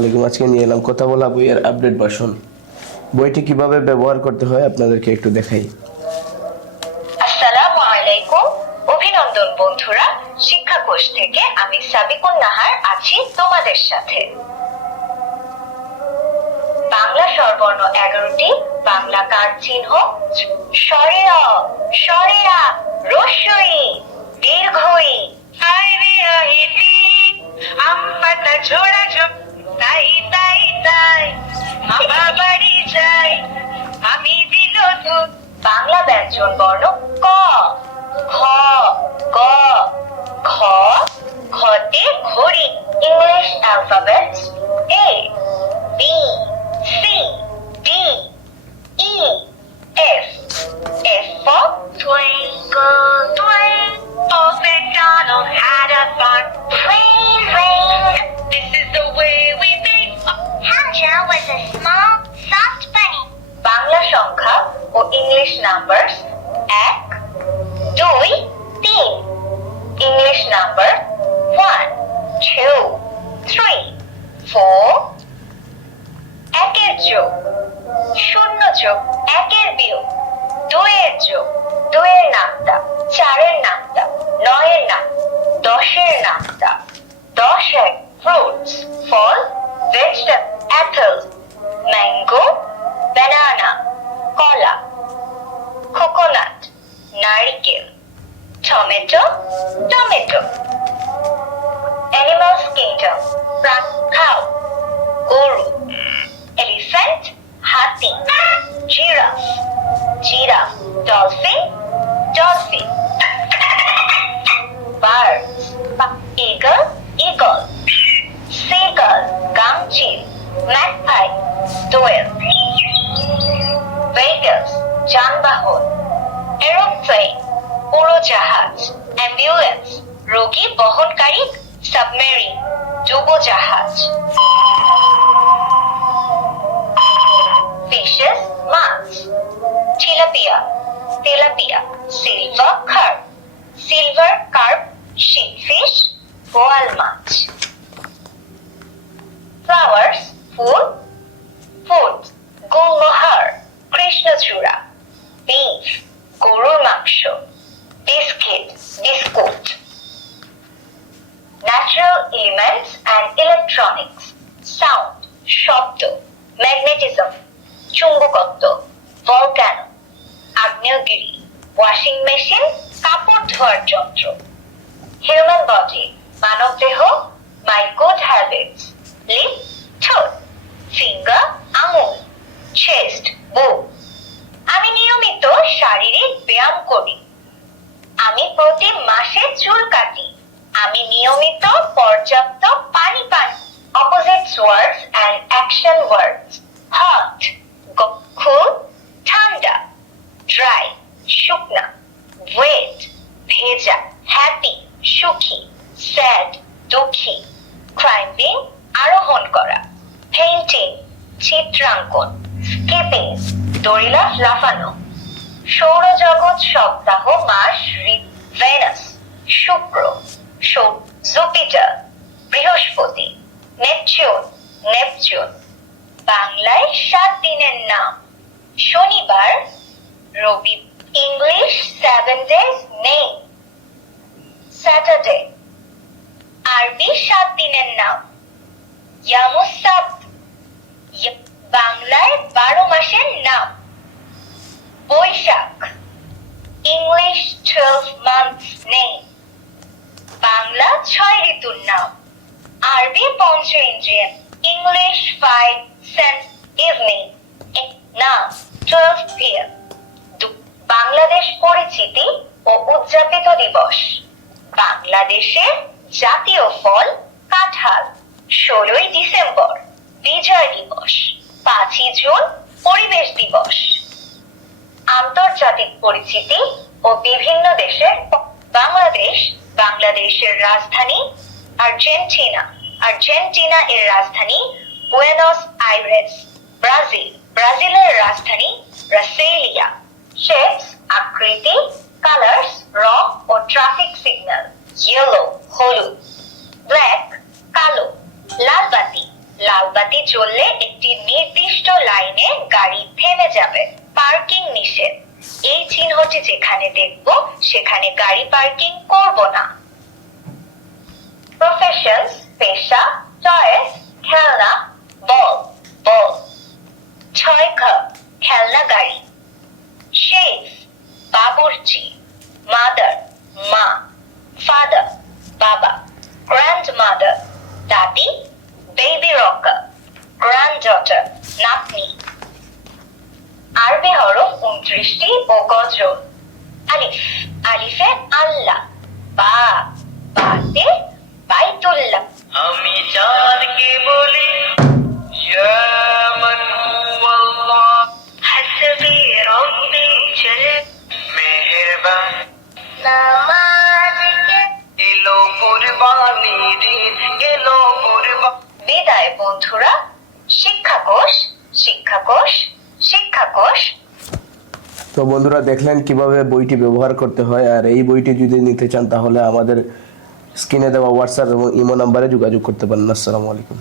আজকে নিয়ে এলাম কথা বলা বইয়ের আপডেট ভার্সন। বইটি কিভাবে ব্যবহার করতে হয় আপনাদেরকে একটু দেখাই। আসসালামু আলাইকুম, অভিনন্দন বন্ধুরা। শিক্ষাকোষ থেকে আমি সাবিকুন নাহার আছি তোমাদের সাথে। বাংলা স্বরবর্ণ 11টি, বাংলা কার চিহ্ন স্বরে অ, স্বরে আ, রস্বই, দীর্ঘই, আইরে আহিতি, আমপাতা ঝোড়া ঝোপ, তাই তাই তাই, মা বাড়ি যাই, আমি দিল দুধ। বাংলা ব্যঞ্জন বর্ণ ক, খ, গ, খ, খতে ঘড়ি। English alphabet A, B, C, D, E, F. F for twinkle, twinkle, old MacDonald had a farm. Ring, ring, this is the way we make. Hamza was a small, soft bunny. Bangla সংখ্যা ও English numbers 1, 2, 3। English number 1, 2, 3, 4। একের যোগ, শূন্য যোগ একের বিয়োগ, দুইয়ের যোগ, দুইয়ের নামতা, চারের নামতা, নয়ের নাম, 10-এর নামতা। 10 এক ফ্রুটস, ফল, ভেজিটেবল, অ্যাপল, ম্যাঙ্গো, ব্যানানা, কলা, কোকোনাট, নারকেল, tomato, tomato. Animals kingdom, cow, গরু, এলিফ্যান্ট, হাতি, giraffe, giraffe, dolphin, dolphin. Birds, eagle, eagle, seagull, গামচিল, ম্যাগপাই, দোয়েল। ভেহিকলস, যানবাহন, এরোপ্লেন, উড়োজাহাজ, অ্যাম্বুলেন্স, রোগী বহনকারী, সাবমেরিন, ডুবোজাহাজ। ফিশেস, মাছ, tilapia, tilapia, silver carp, silver carp, shellfish, বোয়াল মাছ। ফ্লাওয়ার্স, ফুল, ফুড, গুলমোহর, কৃষ্ণচূড়া। বিফ, গরুর মাংস। বিস্কিট, বিস্কুট। Natural elements and electronics, sound, শব্দ, ম্যাগনেটিজম, চুম্বকত্ব, ভলক্যানো, আগ্নেয়গিরি, ওয়াশিং মেশিন, কাপড় ধোয়ার যন্ত্র। হিউম্যান বডি, মানব দেহ, মাই গুড হ্যাবিটস, লিপ, ঠোঁট, ফিঙ্গার, আঙুল, চেস্ট, বুক। আমি নিয়মিত শারীরিক ব্যায়াম করি। আমি প্রতি মাসে চুল কাটি। আমি নিয়মিত পর্যাপ্ত পানি পান। Opposites words and action words. Hot, cool, ঠান্ডা। ড্রাই, শুকনা। ওয়েট, ভেজা। হ্যাপি, সুখী। স্যাড, দুঃখী। ক্লাইম্বিং, আরোহণ করা। পেইন্টিং, চিত্রাঙ্কন। স্কিপিং, দড়িলা লাফানো। সৌরজগৎ, সপ্তাহ, মাস, ঋতু। ভেনাস, শুক্র। জুপিটার, বৃহস্পতি। Neptune, Neptune. বাংলায় 7 দিনের নাম। শনিবার, রবি। ইংলিশ 7 days নেই। স্যাটারডে। আরবি 7 দিনের নাম। ইয়ামুস সাবত। বাংলায় 12 মাসের নাম। বৈশাখ। ইংলিশ 12 months নেই। বাংলা 6 ঋতুর নাম। আরবি পঞ্চ ইন্দ্রিয়ান। English 5 sense evening। নাম 12 PM। বাংলাদেশ পরিচিতি ও উদযাপিত দিবস। বাংলাদেশের জাতীয় ফল কাঁঠাল। 16ই ডিসেম্বর বিজয় দিবস। 5ই জুন পরিবেশ দিবস। আন্তর্জাতিক পরিচিতি ও বিভিন্ন দেশের। বাংলাদেশ, বাংলাদেশের রাজধানী। আর্জেন্টিনা, আর্জেন্টিনা এর রাজধানী বুয়েনোস আইরেস। ব্রাজিল, ব্রাজিলের রাজধানী ব্রাসিলিয়া। শেপস, আকৃতি। কালার্স, রং ও ট্রাফিক সিগন্যাল। ইয়েলো, হলুদ। ব্ল্যাক, কালো। লাল বাতি, লাল বাতি জ্বললে একটি নির্দিষ্ট লাইনে গাড়ি থেমে যাবে। পার্কিং নিষেধ। এই চিহ্নটি যেখানে দেখব সেখানে গাড়ি পার্কিং করব না। প্রফেশনস, পেশা, চয়েস, খেলনা, বল, বল। 6 ঘ, খেলনা গাড়ি। শেফ, বাবুর্চি। মাদার, মা। ফাদার, বাবা। গ্র্যান্ডমাদার, দাদি। বেবি রকার, গ্র্যান্ডডটার, নাতনি। আরবি হরফ 29টি ও গজর। আলিফ, আলিফে আল্লাহ। বা, বাতে বাইতুল্লাহ। আমি চাঁদকে বলি ইয়া মান হুয়াল্লাহ, হাসবি রব্বি জাল। মেহেরবান। নামাজকে এলো কুরবানির ঈদ, এলো কুরবান। বিদায় বন্ধুরা। শিক্ষাকোষ, শিক্ষাকোষ, শিক্ষাকোষ। তো বন্ধুরা দেখলেন কিভাবে বইটি ব্যবহার করতে হয়। আর এই বইটি যদি নিতে চান তাহলে আমাদের স্ক্রিনে দেওয়া হোয়াটসঅ্যাপ এবং ইমো নাম্বারে যোগাযোগ করতে পারেন। আসসালামু আলাইকুম।